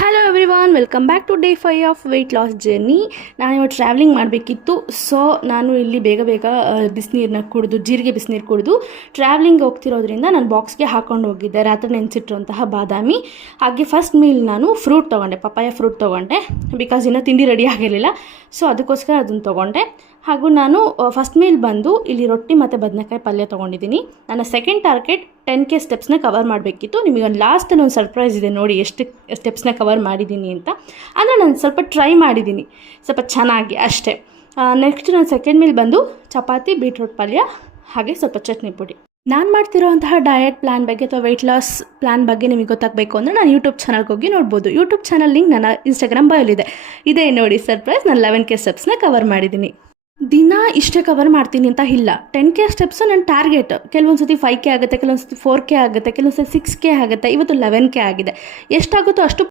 Hello everyone, welcome back to day 5 of weight loss journey. ನಾನಿವತ್ತು travelling ಮಾಡಬೇಕಿತ್ತು. So ನಾನು ಇಲ್ಲಿ ಬೇಗ ಬಿಸಿನೀರನ್ನ ಕುಡಿದು, ಜೀರಿಗೆ ಬಿಸಿನೀರು ಕುಡಿದು ಟ್ರಾವೆಲಿಂಗ್ ಹೋಗ್ತಿರೋದ್ರಿಂದ ನಾನು ಬಾಕ್ಸ್ಗೆ ಹಾಕ್ಕೊಂಡು ಹೋಗಿದ್ದೆ ರಾತ್ರಿ ನೆನೆಸಿಟ್ಟಿರುವಂತಹ ಬಾದಾಮಿ. ಹಾಗೆ ಫಸ್ಟ್ ಮೀಲ್ ನಾನು ಫ್ರೂಟ್ ತೊಗೊಂಡೆ, ಪಪ್ಪಾಯ ಫ್ರೂಟ್ ತೊಗೊಂಡೆ, ಬಿಕಾಸ್ ಇನ್ನೂ ತಿಂಡಿ ರೆಡಿ ಆಗಿರಲಿಲ್ಲ. ಸೊ ಅದಕ್ಕೋಸ್ಕರ ಅದನ್ನು ತೊಗೊಂಡೆ. ಹಾಗೂ ನಾನು ಫಸ್ಟ್ ಮೀಲ್ ಬಂದು ಇಲ್ಲಿ ರೊಟ್ಟಿ ಮತ್ತು ಬದನೆಕಾಯಿ ಪಲ್ಯ ತೊಗೊಂಡಿದ್ದೀನಿ. ನನ್ನ ಸೆಕೆಂಡ್ ಟಾರ್ಗೆಟ್ 10K ಸ್ಟೆಪ್ಸ್ನ ಕವರ್ ಮಾಡಬೇಕಿತ್ತು. ನಿಮಗೆ ಒಂದು ಲಾಸ್ಟಲ್ಲಿ ಒಂದು ಸರ್ಪ್ರೈಸ್ ಇದೆ, ನೋಡಿ ಎಷ್ಟು ಸ್ಟೆಪ್ಸ್ನ ಕವರ್ ಮಾಡಿದ್ದೀನಿ ಅಂತ. ಅಂದರೆ ನಾನು ಸ್ವಲ್ಪ ಟ್ರೈ ಮಾಡಿದ್ದೀನಿ, ಸ್ವಲ್ಪ ಚೆನ್ನಾಗಿ ಅಷ್ಟೇ. ನೆಕ್ಸ್ಟ್ ನಾನು ಸೆಕೆಂಡ್ ಮೀಲ್ ಬಂದು ಚಪಾತಿ, ಬೀಟ್ರೂಟ್ ಪಲ್ಯ, ಹಾಗೆ ಸ್ವಲ್ಪ ಚಟ್ನಿ ಪುಡಿ. ನಾನು ಮಾಡ್ತಿರೋಂತಹ ಡಯಟ್ ಪ್ಲ್ಯಾನ್ ಬಗ್ಗೆ ಅಥವಾ ವೆಯ್ಟ್ ಲಾಸ್ ಪ್ಲ್ಯಾನ್ ಬಗ್ಗೆ ನಿಮಗೆ ಗೊತ್ತಾಗಬೇಕು ಅಂದರೆ ನಾನು ಯೂಟ್ಯೂಬ್ ಚಾನಲ್ಗೆ ಹೋಗಿ ನೋಡ್ಬೋದು. ಯೂಟ್ಯೂಬ್ ಚಾನಲ್ ಲಿಂಕ್ ನನ್ನ ಇನ್ಸ್ಟಾಗ್ರಾಮ್ ಬಯೋಲಿದೆ. ಇದೇ ನೋಡಿ ಸರ್ಪ್ರೈಸ್, ನಾನು 11K ಸ್ಟೆಪ್ಸ್ನ ಕವರ್ ಮಾಡಿದ್ದೀನಿ. ದಿನ ಇಷ್ಟೇ ಕವರ್ ಮಾಡ್ತೀನಿ ಅಂತ ಇಲ್ಲ. 10K ಸ್ಟೆಪ್ಸು ನನ್ನ ಟಾರ್ಗೆಟ್. ಕೆಲವೊಂದು ಸತಿ 5K ಆಗುತ್ತೆ, ಕೆಲವೊಂದು ಸತಿ 4K ಆಗುತ್ತೆ, ಕೆಲವೊಂದು ಸತಿ 6K ಆಗುತ್ತೆ. ಇವತ್ತು 11K ಆಗಿದೆ. ಎಷ್ಟಾಗುತ್ತೋ ಅಷ್ಟು